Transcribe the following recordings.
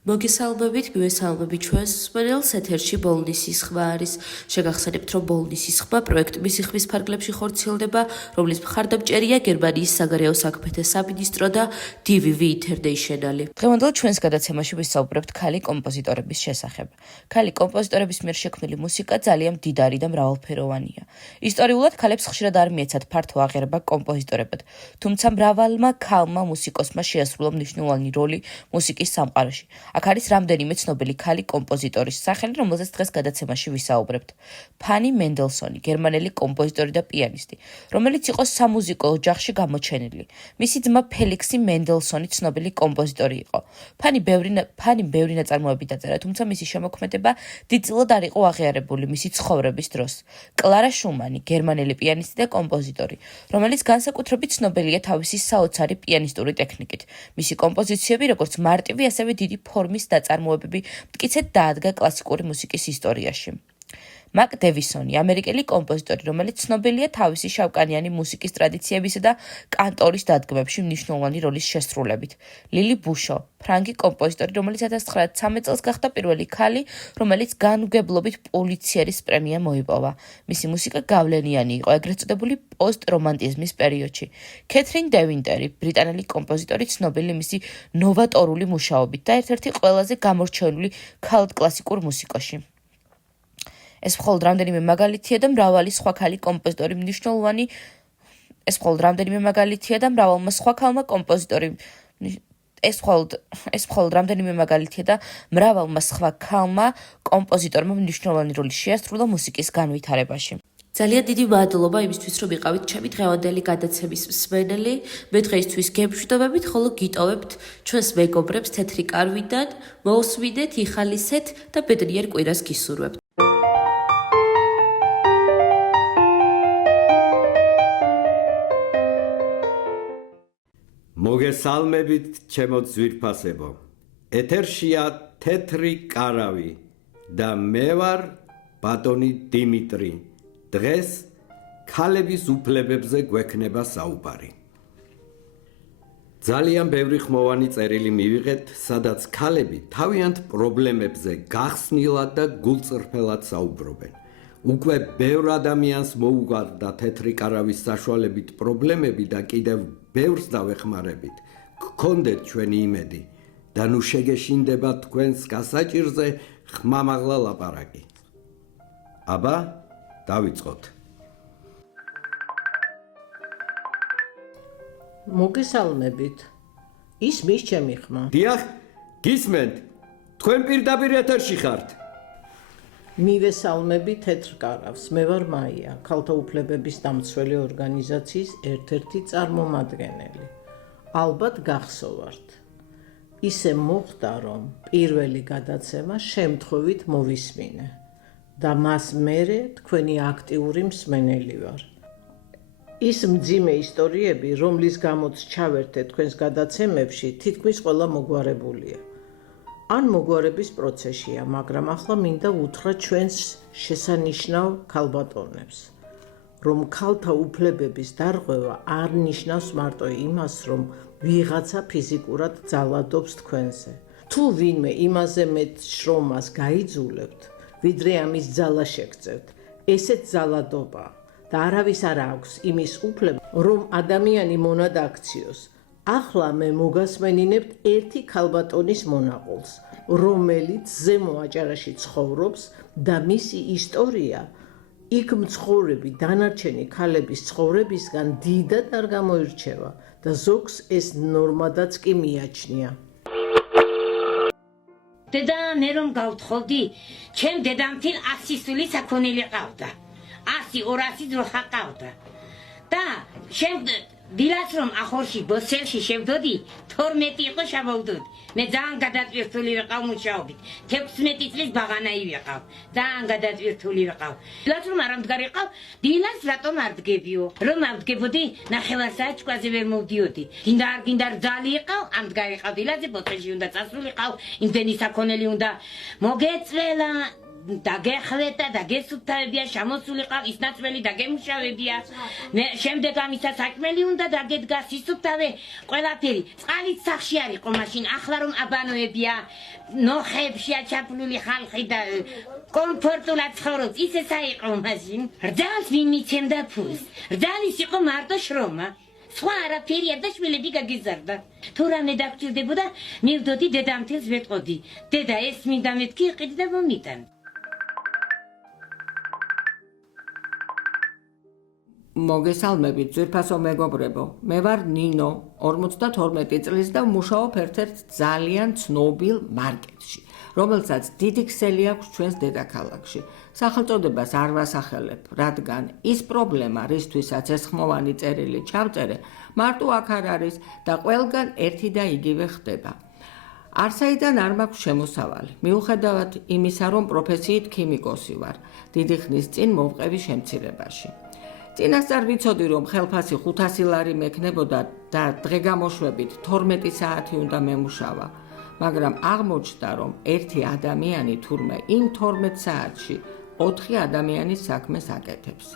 მოგესალმებით, მივესალმებით ჩვენს მსმენელს, ეთერში ბოლნისის ხმა არის. შეგახსენებთ, რომ ბოლნისის ხმა პროექტ მისი ხმის ფარგლებში ხორციელდება, რომლის მხარდამჭერია გერმანიის საგარეო საქმეთა სამინისტრო და DVV International. დღევანდელ ჩვენს გადაცემაში ვისაუბრებთ ქალი კომპოზიტორების შესახებ. ქალი კომპოზიტორების მიერ შექმნილი მუსიკა ძალიან მდიდარი და მრავალფეროვანია. ისტორიულად ქალებს ხშირად არ მიეცათ ფართო აღიარება კომპოზიტორებად, თუმცა მრავალმა ქალმა მუსიკოსმა შეასრულა მნიშვნელოვანი როლი მუსიკის სამყაროში. აქ არის რამდენიმე ცნობილი ქალი კომპოზიტორის სახელი, რომელზეც დღეს გადაცემაში ვისაუბრებთ. ფანი მენდელსონი, გერმანელი კომპოზიტორი და პიანისტი, რომელიც იყო სამუზიკო ოჯახში გამოჩენილი. მისი ძმა ფელიქსი მენდელსონი ცნობილი კომპოზიტორი იყო. ფანი ბევრი ნაწარმოები დაწერა, თუმცა მისი შემოქმედება დიდწილად არ იყო აღიარებული მისი ცხოვრების დროს. კლარა შუმანი, გერმანელი პიანისტი და კომპოზიტორი, რომელიც განსაკუთრებით ცნობილია თავისი საოცარი პიანისტური ტექნიკით. მისი კომპოზიციები, როგორც მარტივი, ასევე დიდი ფორმის დაწარმოებები მტკიცედ დაადგა კლასიკური მუსიკის ისტორიაში. მაკ დევისონი, ამერიკელი კომპოზიტორი, რომელიც ცნობილია თავისი შავკანიანი მუსიკის ტრადიციებისა და კანტორის დადგმებში მნიშვნელოვანი როლის შესრულებით. ლილი ბუშო, ფრანგი კომპოზიტორი, რომელიც 1913 წელს გახდა პირველი ქალი, რომელიც განუგებლობით პულიცერის პრემია მოიპოვა. მისი მუსიკა გავლენიანი იყო ეგრეთ წოდებული პოსტ-რომანტიზმის პერიოდში. კეთრინ დე ვინტერი, ბრიტანელი კომპოზიტორი, ცნობილი მისი ნოვატორული მუშაობით და ერთ-ერთი ყველაზე გამორჩეული ქალ კლასიკურ მუსიკაში. ეს მხოლოდ რამდენიმე მაგალითია და მრავალი სხვა ქალი კომპოზიტორი მნიშვნელოვანი მრავალმა სხვა ქალმა კომპოზიტორი მნიშვნელოვანი როლი შეასრულა მუსიკის განვითარებაში. ძალიან დიდი მადლობა იმისთვის, რომ იყავით ჩემი დღევანდელი გადაცემის მსმენელი. მე დღეისთვის გემშვიდობებით, ხოლო გიტოვებთ ჩვენს მეგობრებს თეთრი კარვიდან, მოусვიდეთ, იხალისეთ და ბედნიერ კვირას გისურვებთ. მოგესალმებით, ჩემო ძვირფასებო. ეთერშია თეთრი კარავი და მე ვარ ბატონი დიმიტრი. დღეს ქალების უფლებებზე გვექნება საუბარი. ძალიან ბევრი ხმოვანი წერილი მივიღეთ, სადაც ქალები თავიანთ პრობლემებზე გახსნილად და გულწრფელად საუბრობენ. უკვე ბევრ ადამიანს მოუგვარდა თეთრი კარავის საშუალებით პრობლემები და კიდევ ბევრს დავეხმარებით. გქონდეთ ჩვენი იმედი და ნუ შეგეშინდება თქვენს გასაჭირზე ხმამაღლა ლაპარაკი. აბა, დავიწყოთ. მოგესალმებით. ისმის ჩემი ხმა. დიახ, გისმენთ. თქვენ პირდაპირ ეთერში ხართ. მივესალმები თეთრ კარავს. მე ვარ მაია, ქალთა უფლებების დამცველი ორგანიზაციის ერთ-ერთი წარმომადგენელი. ალბათ გახსოვართ. ისე მოხდა, რომ პირველი გადაცემა შემთხვევით მოვისმინე და მას მერე თქვენი აქტიური მსმენელი ვარ. ის მძიმე ისტორიები, რომლის გამოც ჩავერთე თქვენს გადაცემებში, თითქმის ყველა მოგვარებულია. ან მოგვარების პროცესია, მაგრამ ახლა მინდა უთხრა ჩვენს შესანიშნავ ქალბატონებს, რომ ქალთა უფლებების დარღვევა არ ნიშნავს მარტო იმას, რომ ვიღაცა ფიზიკურად ძალადობს თქვენზე. თუ ვინმე იმაზე მეტ შრომას გაიძულებთ, ვიდრე ამის ძალა შეგწევთ, ესეც ძალადობა და არავის არ აქვს იმის უფლება, რომ ადამიანი მონად აქციოს. ახლა მე მოგასმენინებთ ერთი ქალბატონის მონაყოლს, რომელიც ზემო აჭარაში ცხოვრობს და მისი ისტორია იქ მცხოვრები დანარჩენი ქალების ცხოვრებისგან დიდად არ გამოირჩევა და ზოგს ეს ნორმადაც კი მიაჩნია. დედა, მე რომ გავთხოვდი, ჩემ დედამთილ 100 სული საქონელი ყავდა. 100-200 დრო ხაყავდა. და დილას რომ ახორში ბოსელში შევდოდი, 12 იყო შაბავდოდი. მე ძალიან გადატვირთული ვიყავ მუშაობით. 16 წლის ბაღანაი ვიყავ. ძალიან გადატვირთული ვიყავ. დილას რომ არ ამდგარიყავ, დილას რატომ არ დგებიო? რომ ამდგებოდი, ნახევარ საათში ვერ მოვდიოდი. გინდა რძალი იყავ, ამდგარიყავ დილაზე ბოსელში უნდა წასულიყავ, იმდენი საქონელი უნდა მოგეწველა. დაგეხვეთა და გესუფთავებია, შემოსულიყავ ის ნაწველი და გემუშავებია. შემდეგ ამისა საქმელი უნდა დაგედგა სისუფთავე ყველაფერი. წყალიც სახში არ იყო მაშინ, ახლა რომ აბანოებია, ნოხებშია ჩაფლული ხალხი და კომფორტულად ცხოვრობს, ისე საიყო მაშინ. რძალს ვინ მიცემდა ფულს? რძალის იყო მარტო შრომა. სხვა არაფერია და შვილები გაგიზარდა. თუ რამე დაგჭირდებოდა, მივდოდი დედამთილს ვეტყოდი. დედა ეს მინდა მეთქი იყიდი და მომიტან. მოგესალმებით, ძვირფასო მეგობრებო. მე ვარ ნინო, 52 წლის და ვმუშაობ ერთ-ერთ ძალიან ცნობილ მარკეტში, რომელსაც დიდი ქსელი აქვს ჩვენს დედაქალაქში. სახელწოდებას არ ვასახელებ, რადგან ის პრობლემა, რისთვისაც ეს ხმოვანი წერილი ჩავწერე, მარტო აქ არ არის და ყველგან ერთი და იგივე ხდება. არსაიდან არ მაქვს შემოსავალი, მიუხედავად იმისა, რომ პროფესიით ქიმიკოსი ვარ, დიდი ხნის წინ მოვყევი შემცირებაში. წინასწარ ვიცოდი, რომ ხელფასი 500 ლარი მექნებოდა და დღე-გამოშვებით 12 საათი უნდა მემუშავა, მაგრამ აღმოჩნდა, რომ ერთი ადამიანი თურმე იმ 12 საათში 4 ადამიანის საქმეს აკეთებს.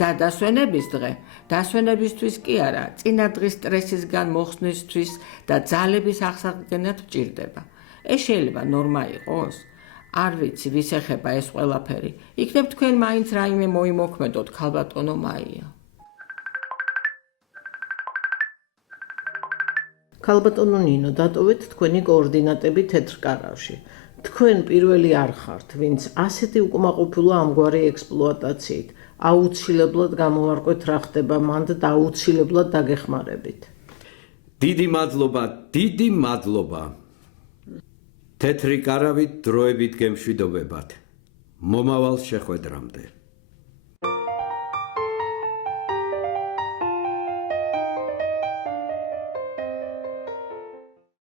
და დასვენების დღე, დასვენებისთვის კი არა, წინა დღის სტრესისგან მოხსნისთვის და ძალების აღსადგენად ვჭირდება. ეს შეიძლება ნორმა იყოს? არ ვიცი, ვის ეხება ეს ყველაფერი. იქნებ თქვენ მაინც რაიმე მოიმოქმედოთ, ქალბატონო მაია. ქალბატონო ნინო, დატოვეთ თქვენი კოორდინატები თეთრკარავში. თქვენ პირველი არ ხართ, ვინც ასეთი უკმაყოფილო ამგვარი ექსპლუატაციით აუცილებლად გამოვარკვეთ რა ხდება მანდ და აუცილებლად დაგეხმარებით. დიდი მადლობა. თეთრი კარავით დროებით გემშვიდობებათ. მომავალ შეხვედრამდე.